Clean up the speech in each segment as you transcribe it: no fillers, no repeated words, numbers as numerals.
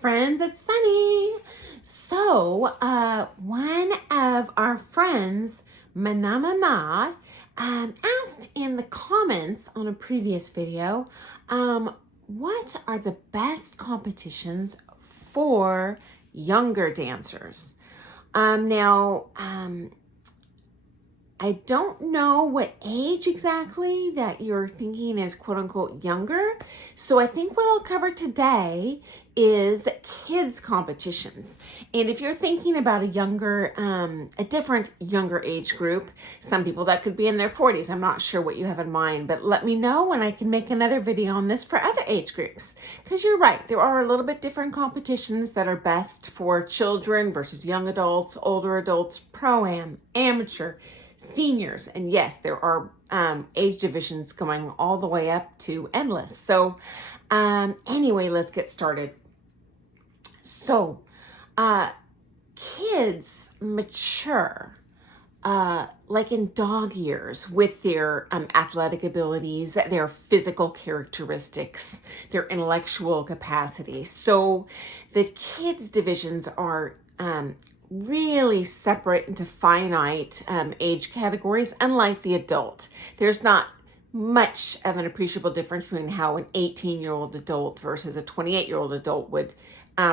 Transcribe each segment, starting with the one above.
friends, it's Sunny. So, one of our friends, Manamama, asked in the comments on a previous video, what are the best competitions for younger dancers? I don't know what age exactly that you're thinking is quote unquote younger. So I think what I'll cover today is kids competitions. And if you're thinking about a different younger age group, some people that could be in their 40s, I'm not sure what you have in mind, but let me know and I can make another video on this for other age groups. Because you're right, there are a little bit different competitions that are best for children versus young adults, older adults, pro-am, amateur, seniors, and yes, there are age divisions going all the way up to endless. So anyway, let's get started. So kids mature like in dog years with their athletic abilities, their physical characteristics, their intellectual capacity. So the kids divisions are really separate into finite age categories, unlike the adult. There's not much of an appreciable difference between how an 18-year-old adult versus a 28-year-old adult would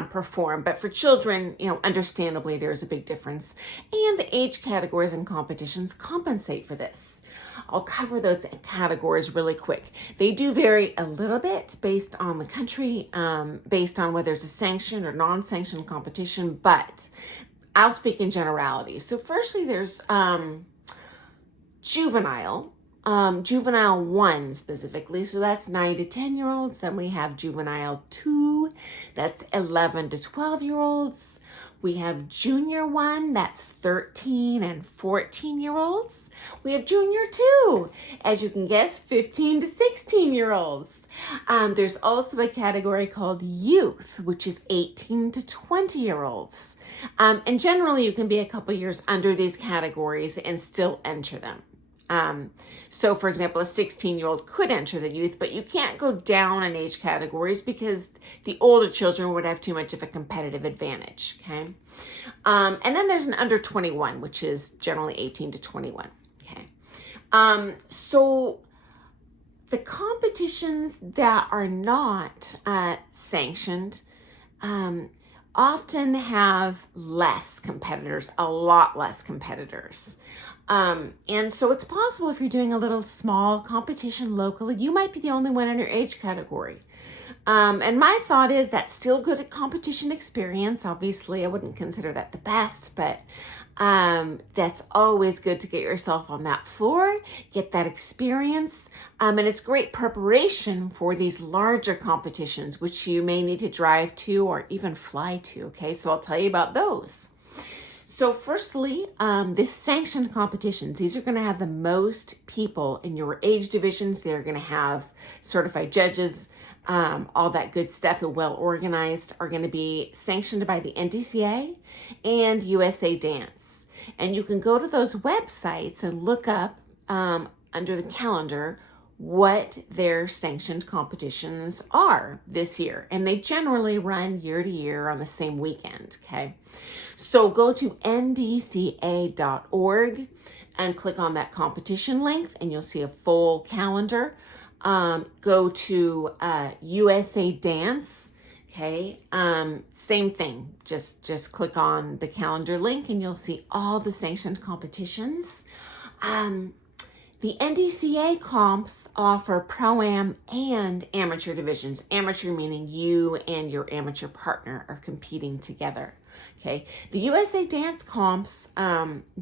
perform. But for children, understandably, there's a big difference. And the age categories and competitions compensate for this. I'll cover those categories really quick. They do vary a little bit based on the country, based on whether it's a sanctioned or non-sanctioned competition, but I'll speak in generalities. So firstly, there's juvenile 1 specifically. So that's 9 to 10-year-olds. Then we have juvenile 2. That's 11 to 12-year-olds. We have junior 1. That's 13 and 14-year-olds. We have junior 2. As you can guess, 15 to 16-year-olds. There's also a category called youth, which is 18 to 20-year-olds. And generally, you can be a couple years under these categories and still enter them. So for example, a 16-year-old could enter the youth, but you can't go down in age categories because the older children would have too much of a competitive advantage, okay? And then there's an under 21, which is generally 18 to 21, okay? So the competitions that are not sanctioned often have less competitors, a lot less competitors. And so it's possible if you're doing a little small competition locally, you might be the only one in your age category. And my thought is that's still good at competition experience. Obviously, I wouldn't consider that the best, but that's always good to get yourself on that floor, get that experience. And it's great preparation for these larger competitions, which you may need to drive to or even fly to. Okay, so I'll tell you about those. So firstly, this sanctioned competitions, these are going to have the most people in your age divisions. They're going to have certified judges, all that good stuff, and well organized, are going to be sanctioned by the NDCA and USA Dance. And you can go to those websites and look up under the calendar what their sanctioned competitions are this year. And they generally run year to year on the same weekend, okay? So go to ndca.org and click on that competition link and you'll see a full calendar. Go to USA Dance, okay? Same thing, just click on the calendar link and you'll see all the sanctioned competitions. The NDCA comps offer pro-am and amateur divisions. Amateur meaning you and your amateur partner are competing together. Okay. The USA Dance comps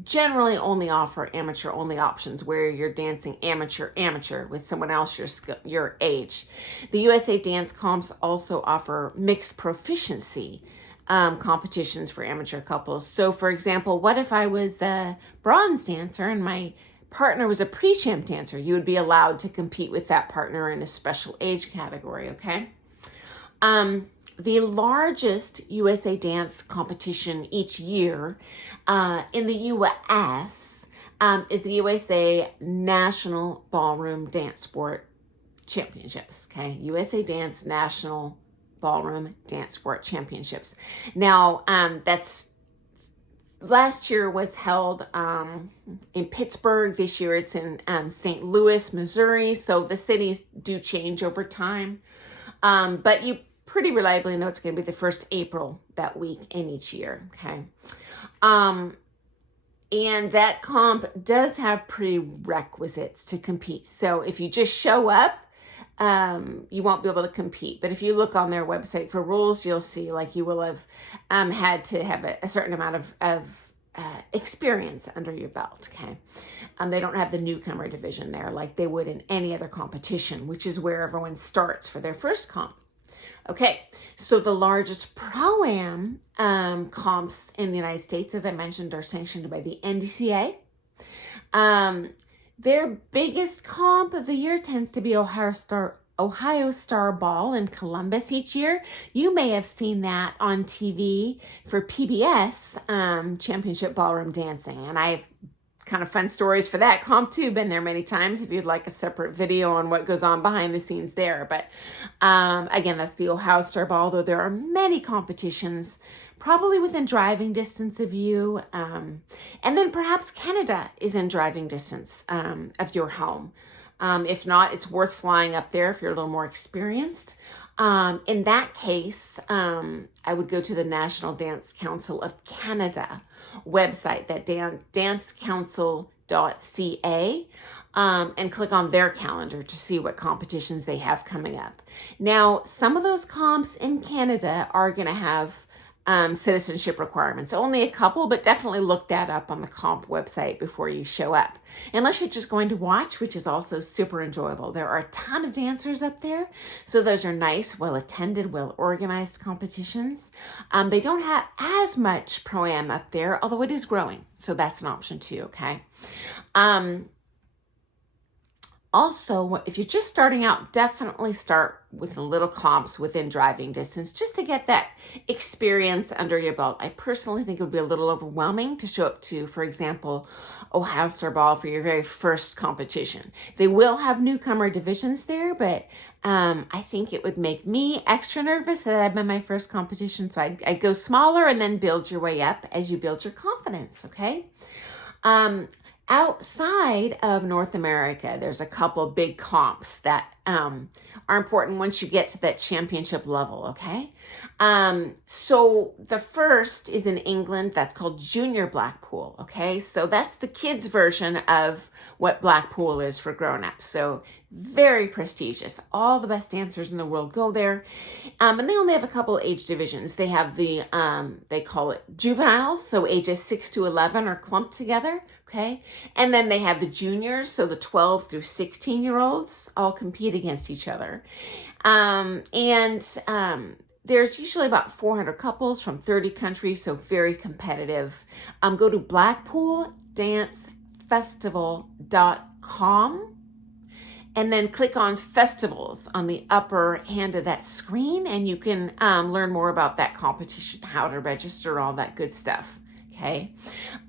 generally only offer amateur-only options where you're dancing amateur with someone else your age. The USA Dance comps also offer mixed proficiency competitions for amateur couples. So, for example, what if I was a bronze dancer and my partner was a pre-champ dancer? You would be allowed to compete with that partner in a special age category, okay? The largest USA Dance competition each year in the U.S. Is the USA National Ballroom Dance Sport Championships, okay? USA Dance National Ballroom Dance Sport Championships. Now, that's last year was held in Pittsburgh. This year it's in St. Louis, Missouri. So the cities do change over time. But you pretty reliably know it's going to be the first April that week in each year. Okay. And that comp does have prerequisites to compete. So if you just show up, you won't be able to compete. But if you look on their website for rules, you'll see like you will have had to have a certain amount of experience under your belt. Okay. They don't have the newcomer division there like they would in any other competition, which is where everyone starts for their first comp. Okay, so the largest Pro-Am comps in the United States, as I mentioned, are sanctioned by the NDCA. Their biggest comp of the year tends to be Ohio Star Ball in Columbus each year. You may have seen that on TV for PBS Championship Ballroom Dancing, and I've kind of fun stories for that comp too. Been there many times if you'd like a separate video on what goes on behind the scenes there. But again, that's the Ohio Star Ball, though there are many competitions probably within driving distance of you. And then perhaps Canada is in driving distance of your home. If not, it's worth flying up there if you're a little more experienced. In that case, I would go to the National Dance Council of Canada website, that dancecouncil.ca, and click on their calendar to see what competitions they have coming up. Now, some of those comps in Canada are going to have citizenship requirements. Only a couple, but definitely look that up on the comp website before you show up. Unless you're just going to watch, which is also super enjoyable. There are a ton of dancers up there, so those are nice, well-attended, well-organized competitions. They don't have as much Pro-Am up there, although it is growing, so that's an option too, okay? Also, if you're just starting out, definitely start with the little comps within driving distance just to get that experience under your belt. I personally think it would be a little overwhelming to show up to, for example, Ohio Star Ball for your very first competition. They will have newcomer divisions there, but I think it would make me extra nervous that I've been my first competition. So I'd go smaller and then build your way up as you build your confidence, okay? Outside of North America, there's a couple big comps that are important once you get to that championship level, okay? So the first is in England. That's called Junior Blackpool, okay? So that's the kids' version of what Blackpool is for grown-ups. So very prestigious. All the best dancers in the world go there. And they only have a couple age divisions. They have the, they call it juveniles, so ages 6 to 11 are clumped together, okay? And then they have the juniors, so the 12 through 16-year-olds all compete against each other. There's usually about 400 couples from 30 countries, so very competitive. Go to blackpooldancefestival.com and then click on festivals on the upper hand of that screen, and you can learn more about that competition, how to register, all that good stuff. Okay.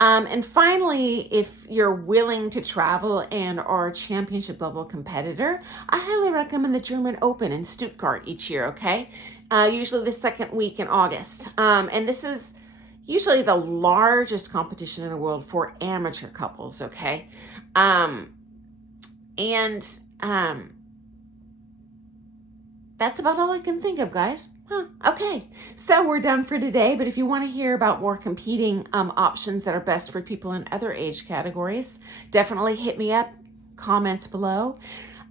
And finally, if you're willing to travel and are a championship level competitor, I highly recommend the German Open in Stuttgart each year. Okay. Usually the second week in August. And this is usually the largest competition in the world for amateur couples. Okay. That's about all I can think of, guys. Okay, so we're done for today, but if you want to hear about more competing options that are best for people in other age categories, definitely hit me up, comments below.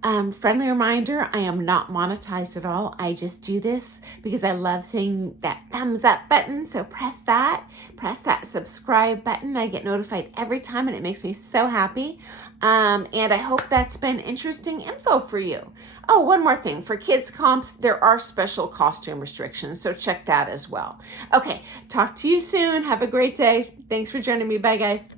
Friendly reminder, I am not monetized at all. I just do this because I love seeing that thumbs up button. So press that subscribe button. I get notified every time and it makes me so happy. And I hope that's been interesting info for you. Oh, one more thing. For kids comps, there are special costume restrictions. So check that as well. Okay, talk to you soon. Have a great day. Thanks for joining me. Bye, guys.